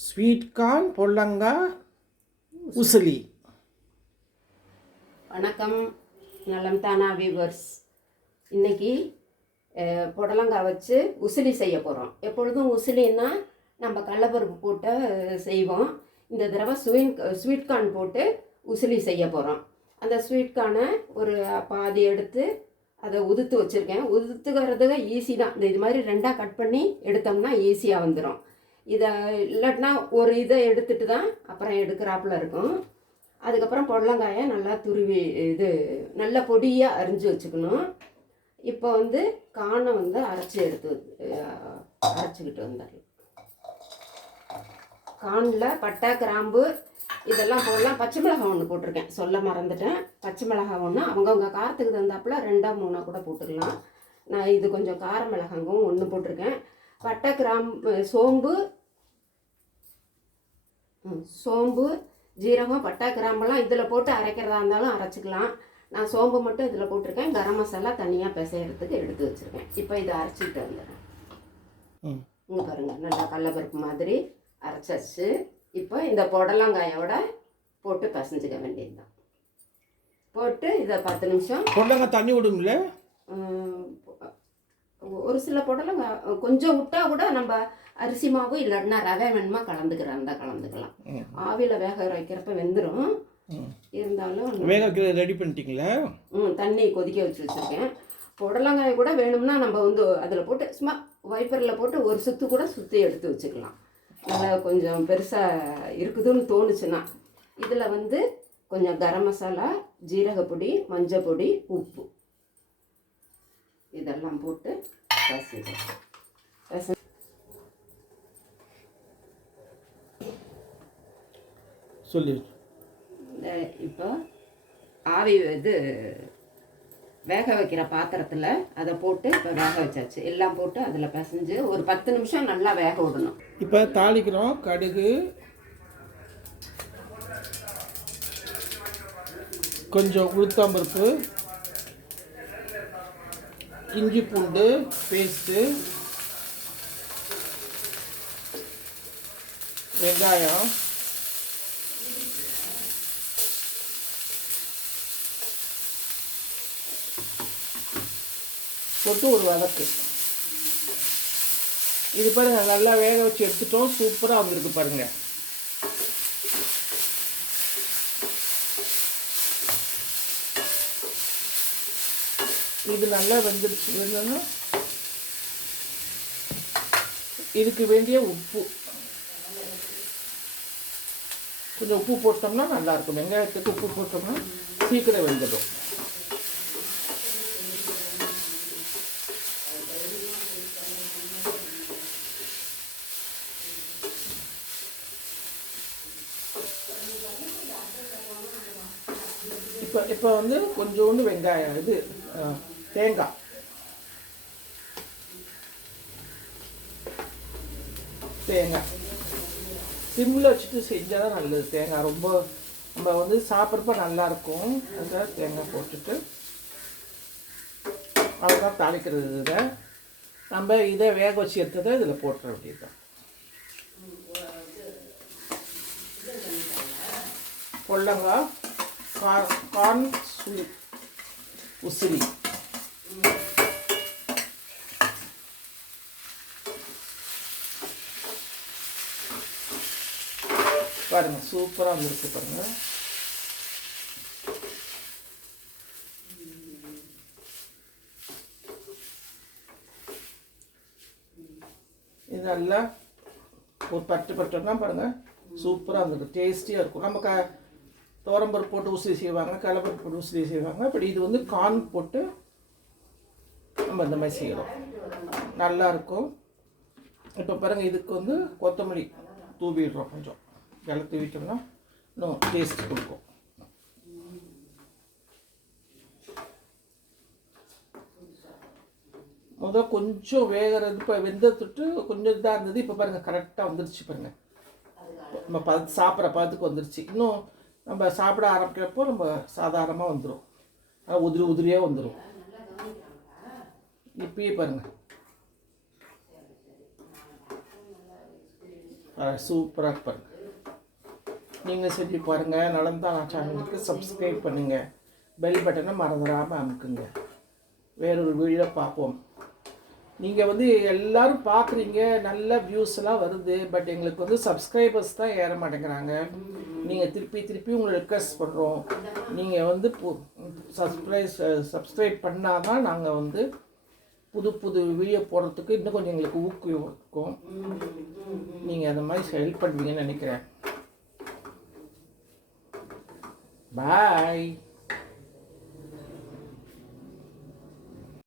Sweet corn, பொல்லங்காய், usili. வணக்கம், நலம் தானா வியூவர்ஸ். இன்றைக்கி புடலங்காய் வச்சு உசிலி செய்ய போகிறோம். எப்பொழுதும் உசிலின்னா நம்ம கடலப்பருப்பு போட்டு செய்வோம். இந்த தடவை ஸ்வீட் கார்ன் போட்டு உசிலி செய்ய போகிறோம். அந்த ஸ்வீட் கார்னை ஒரு பாதி எடுத்து அதை உதுத்து வச்சுருக்கேன். உதுத்துக்கிறதுக்கு ஈஸி தான். இது மாதிரி ரெண்டாக கட் பண்ணி எடுத்தோம்னா ஈஸியாக வந்துடும். இதை இல்லாட்டினா ஒரு இதை எடுத்துட்டு தான் அப்புறம் எடுக்கிறாப்புல இருக்கும். அதுக்கப்புறம் புடலங்காயை நல்லா துருவி நல்ல பொடியாக அரிஞ்சு வச்சுக்கணும். இப்போ காணை அரைச்சிக்கிட்டு வந்துடலாம். காணில் பட்டை, கிராம்பு இதெல்லாம் போடலாம். பச்சை மிளகாய் ஒன்று போட்டிருக்கேன், சொல்ல மறந்துட்டேன். பச்சை மிளகாய் ஒன்று அவங்கவுங்க காரத்துக்கு தந்தாப்புல 2-3 கூட போட்டுக்கலாம். நான் இது கொஞ்சம் கார மிளகாங்கவும் ஒன்று போட்டிருக்கேன். பட்டை, கிராம்பு, சோம்பு, ஜீரகம், பட்டை, கிராம்பெல்லாம் இதில் போட்டு அரைக்கிறதா இருந்தாலும் அரைச்சிக்கலாம். நான் சோம்பு மட்டும் இதில் போட்டிருக்கேன். கரம் மசாலா தனியாக பிசைகிறதுக்கு எடுத்து வச்சுருக்கேன். இப்போ இதை அரைச்சிட்டு வந்துடுறேன். இங்கே பாருங்கள், நல்லா கடலப்பருப்பு மாதிரி அரைச்சாச்சு. இப்போ இந்த புடலங்காயோட போட்டு பிசைஞ்சிக்க வேண்டியது தான். போட்டு இதை 10 நிமிஷம். புடலங்காய் தண்ணி விடுங்களே. ஒரு சில புடலங்காய் கொஞ்சம் விட்டால் கூட நம்ம அரிசி மாவு இல்லைன்னா ரவை வேணுமா கலந்துக்கலாம். ஆவியில் வேக வைக்கிறப்ப வெந்துடும். இருந்தாலும் வேக ரெடி பண்ணிட்டீங்களா? தண்ணி கொதிக்க வச்சுருக்கேன். புடலங்காய் கூட வேணும்னா நம்ம அதில் போட்டு சும்மா வைப்பரில் போட்டு ஒரு சுற்றி எடுத்து வச்சுக்கலாம். நல்லா கொஞ்சம் பெருசாக இருக்குதுன்னு தோணுச்சுன்னா இதில் கொஞ்சம் கரம் மசாலா, ஜீரகப்பொடி, மஞ்சள் பொடி, உப்பு இதெல்லாம் போட்டு சொல்லி இப்போ ஆவி வேக வைக்கிற பாத்திரத்தில் அதை போட்டு இப்போ வேக வச்சாச்சு. எல்லாம் போட்டு அதில் பிசைஞ்சு ஒரு 10 நிமிஷம் நல்லா வேக விடணும். இப்போ தாளிக்கிறோம். கடுகு, கொஞ்சம் உளுத்தம்பருப்பு, இஞ்சி பூண்டு பேஸ்ட்டு, வெங்காயம், போட்டு ஒரு வதக்கு. இது பாருங்கள், நல்லா வேக வச்சு எடுத்துட்டோம். சூப்பராக வந்திருக்கு பாருங்கள். இது நல்லா வெந்துருச்சு. வெந்தோன்னா இதுக்கு வேண்டிய உப்பு, கொஞ்சம் உப்பு போட்டோம்னா நல்லாயிருக்கும். வெங்காயத்துக்கு உப்பு போட்டோம்னா சீக்கிரம் வெந்துடும். இப்போ கொஞ்சோண்டு வெங்காயம், தேங்காய், சிம்மில் வச்சுட்டு செஞ்சால் தான் நல்லது. தேங்காய் ரொம்ப நம்ம சாப்பிட்றப்ப நல்லாயிருக்கும். அதுக்காக தேங்காய் போட்டுட்டு அவ்வளோதான் தாளிக்கிறது. இதை நம்ம இதை வேக வச்சு எடுத்ததை இதில் போட்டுற வேண்டியதுதான். பொல்லங்காய், கார்ன் உசிலி. பாருங்கள், சூப்பராக வந்துருக்கு பாருங்கள். இதெல்லாம் ஒரு பட்டோம்னா பாருங்கள், சூப்பராக வந்துருக்கு. டேஸ்டியாக இருக்கும். நம்ம துவரம்பருப்பு போட்டு உசிலி செய்வாங்க, கடலைப்பருப்பு போட்டு உசிலி செய்வாங்க. அப்படி இது கார்ன் போட்டு நம்ம இந்த மாதிரி செய்கிறோம். நல்லாயிருக்கும். இப்போ பாருங்கள், இதுக்கு கொத்தமல்லி தூவிடுறோம். கொஞ்சம் வெள்ளை தூவிட்டோம்னா இன்னும் டேஸ்ட் கொடுக்கும். கொஞ்சம் வேகிறது. இப்போ வெந்ததுட்டு கொஞ்சம் இதாக இருந்தது. இப்போ பாருங்கள், கரெக்டாக வந்துருச்சு பாருங்கள். நம்ம சாப்பிட்ற பதத்துக்கு வந்துருச்சு. இன்னும் நம்ம சாப்பிட ஆரம்பிக்கிறப்போ நம்ம சாதாரணமாக வந்துடும். உதிரியாக வந்துடும். இப்பயே பாருங்கள். சூப்பராக இருப்பாங்க. நீங்கள் செஞ்சு பாருங்கள். நலம்தானா சேனலுக்கு சப்ஸ்கிரைப் பண்ணுங்கள். பெல் பட்டனை மறந்துடாமல் அமுக்குங்க. வேறொரு வீடியோ பார்ப்போம். நீங்கள் வந்து எல்லோரும் பார்க்குறீங்க, நல்ல வியூஸ் எல்லாம் வருது. பட் எங்களுக்கு வந்து சப்ஸ்கிரைபர்ஸ் தான் ஏற மாட்டேங்கிறாங்க. நீங்கள் திருப்பி உங்களை ரெக்வெஸ்ட் பண்ணுறோம். நீங்கள் வந்து சப்ஸ்கிரைப் பண்ணால் தான் நாங்கள் வந்து புது வீடியோ போடுறதுக்கு இன்னும் கொஞ்சம் எங்களுக்கு ஊக்குவிக்கும் இருக்கும். நீங்கள் அந்த மாதிரி ஹெல்ப் பண்ணுவீங்கன்னு நினைக்கிறேன். பாய்.